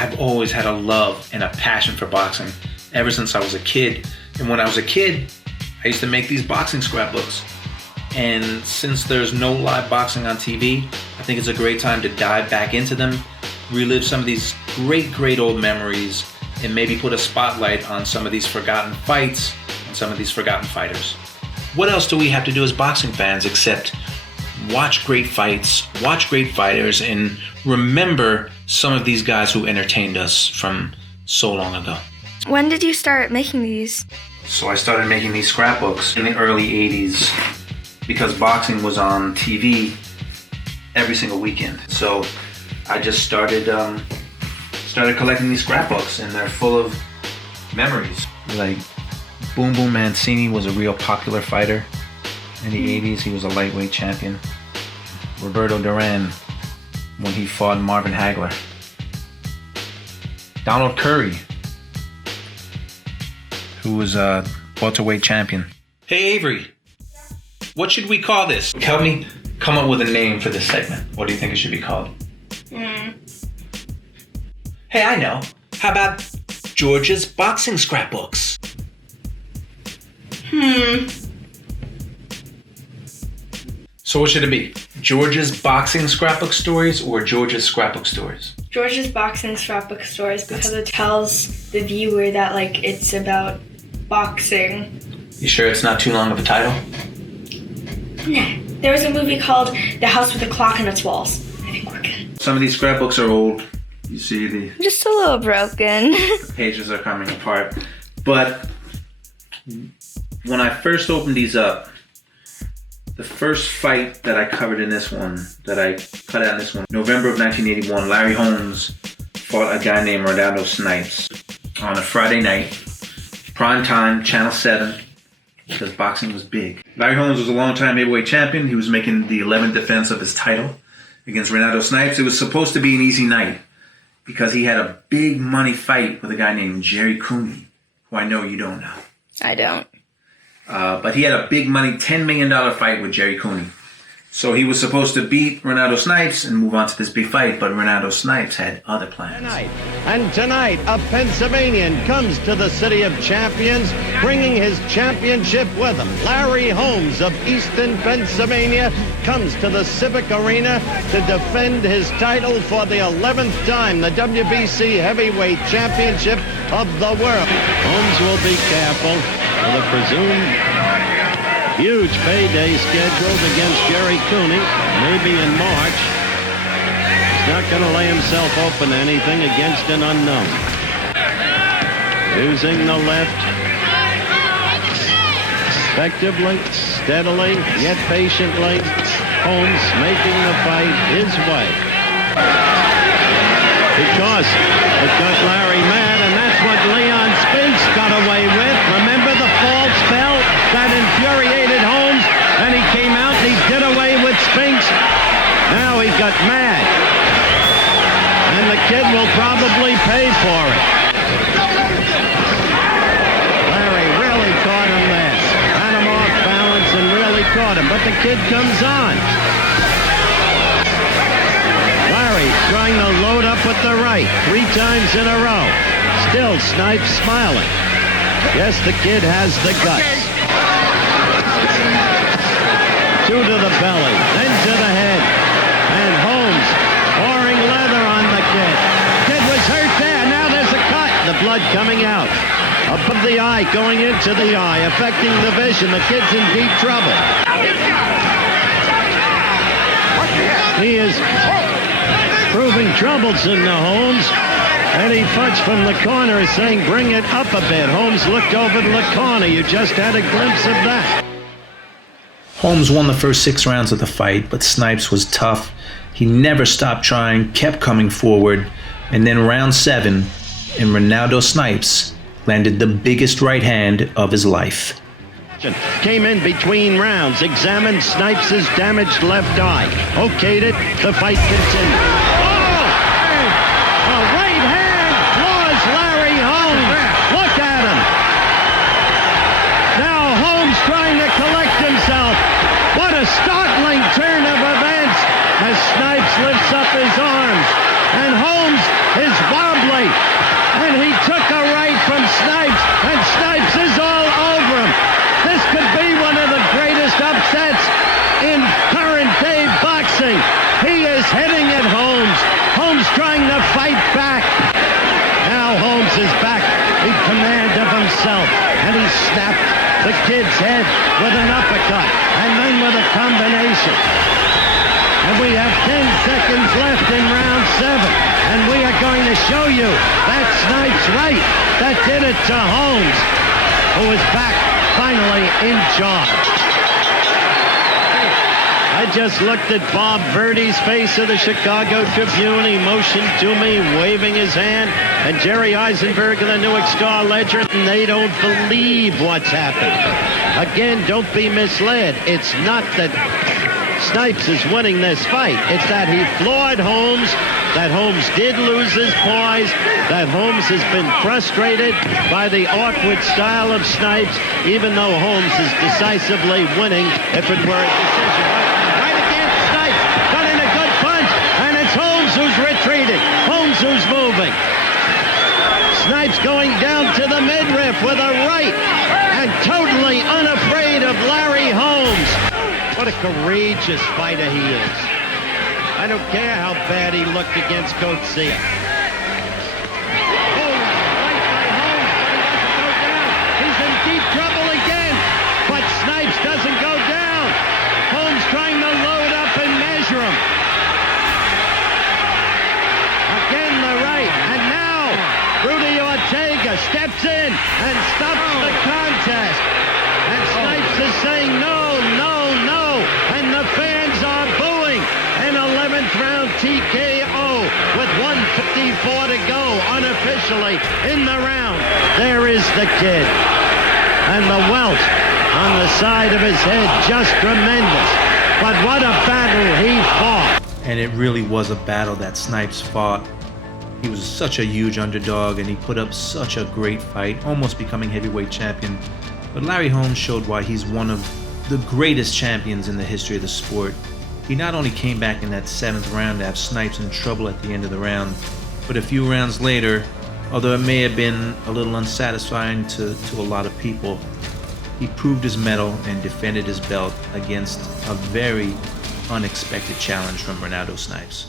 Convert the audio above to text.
I've always had a love and a passion for boxing ever since I was a kid. And when I was a kid, I used to make these boxing scrapbooks. And since there's no live boxing on TV, I think it's a great time to dive back into them, relive some of these great old memories, and maybe put a spotlight on some of these forgotten fights and some of these forgotten fighters. What else do we have to do as boxing fans except watch great fights, watch great fighters, and remember some of these guys who entertained us from so long ago? When did you start making these? So I started making these scrapbooks in the early 80s because boxing was on TV every single weekend. So I just started collecting these scrapbooks, and they're full of memories. Like Boom Boom Mancini was a real popular fighter in the 80s. He was a lightweight champion. Roberto Duran, when he fought Marvin Hagler. Donald Curry, who was a welterweight champion. Hey Avery, what should we call this? Help me come up with a name for this segment. What do you think it should be called? Hey, I know. How about George's Boxing Scrapbooks? So what should it be? George's Boxing Scrapbook Stories or George's Scrapbook Stories? George's Boxing Scrapbook Stories, because it tells the viewer that it's about boxing. You sure it's not too long of a title? Nah. There was a movie called The House with a Clock on Its Walls. I think we're good. Some of these scrapbooks are old. You see Just a little broken. the pages are coming apart. But when I first opened these up, the first fight that I covered in this one, that I cut out in this one, November of 1981, Larry Holmes fought a guy named Ronaldo Snipes on a Friday night, prime time, Channel 7, because boxing was big. Larry Holmes was a long-time heavyweight champion. He was making the 11th defense of his title against Ronaldo Snipes. It was supposed to be an easy night because he had a big money fight with a guy named Jerry Cooney, who I know you don't know. I don't. But he had a big money, $10 million fight with Jerry Cooney. So he was supposed to beat Ronaldo Snipes and move on to this big fight, but Ronaldo Snipes had other plans. Tonight, a Pennsylvanian comes to the City of Champions, bringing his championship with him. Larry Holmes of Easton, Pennsylvania, comes to the Civic Arena to defend his title for the 11th time, the WBC Heavyweight Championship of the world. Holmes will be careful with a presumed huge payday scheduled against Jerry Cooney, maybe in March. He's not going to lay himself open to anything against an unknown. Using the left. Effectively, steadily, yet patiently. Holmes making the fight his way. Because it got Larry mad, and that's what Leon Spinks got away with. Remember the false spell that infuriated Holmes, and he came out and he did away with Spinks. Now he got mad, and the kid will probably pay for it. Larry really caught him there. Had him off balance and really caught him, but the kid comes on. Larry trying to load up with the right 3 times in a row. Still Snipes smiling. Yes, the kid has the guts. 2 to the belly, then to the head. And Holmes pouring leather on the kid. Kid was hurt there. Now there's a cut. The blood coming out. Above the eye, going into the eye, affecting the vision. The kid's in deep trouble. He is proving troublesome to Holmes. Eddie Futch from the corner is saying, bring it up a bit. Holmes looked over to the corner. You just had a glimpse of that. Holmes won the first 6 rounds of the fight, but Snipes was tough. He never stopped trying, kept coming forward, and then round 7, and Ronaldo Snipes landed the biggest right hand of his life. Came in between rounds, examined Snipes' damaged left eye, okayed it, the fight continued. Oh! A right hand floors Larry Holmes. Look at him. Now Holmes trying to collect himself. What a startling turn of events as Snipes lifts up his arms. and Holmes is wobbly. And he took a right from Snipes, and Snipes is all over him. This could be one of the greatest upsets in current day boxing. He is hitting at Holmes. Holmes trying to fight back. Now Holmes is back in command of himself, and he snapped the kid's head with an uppercut, and then with a combination. And we have 10 seconds left in round 7, and we are going to show you that Snipes right that did it to Holmes, who is back finally in charge. I just looked at Bob Verdi's face of the Chicago Tribune. He motioned to me, waving his hand, and Jerry Eisenberg of the Newark Star Ledger, and they don't believe what's happened. Again, don't be misled. It's not that Snipes is winning this fight. It's that he floored Holmes, that Holmes did lose his poise, that Holmes has been frustrated by the awkward style of Snipes, even though Holmes is decisively winning if it were a decision. Right against Snipes, got in a good punch, and it's Holmes who's retreating, Holmes who's moving. Snipes going down to the midriff with a right, and totally unafraid of Larry Holmes. What a courageous fighter he is. I don't care how bad he looked against Coach Sia. Oh, right by Holmes, but he doesn't go down. He's in deep trouble again, but Snipes doesn't go down. Holmes trying to load up and measure him. Again the right, and now Rudy Ortega steps in and stops the contest. And Snipes is saying no, no, no, and the fans are booing. An 11th round TKO with 1:54 to go unofficially in the round. There is the kid. And the welt on the side of his head, just tremendous. But what a battle he fought. And it really was a battle that Snipes fought. He was such a huge underdog, and he put up such a great fight, almost becoming heavyweight champion. But Larry Holmes showed why he's one of the greatest champions in the history of the sport. He not only came back in that 7th round to have Snipes in trouble at the end of the round, but a few rounds later, although it may have been a little unsatisfying to a lot of people, he proved his mettle and defended his belt against a very unexpected challenge from Ronaldo Snipes.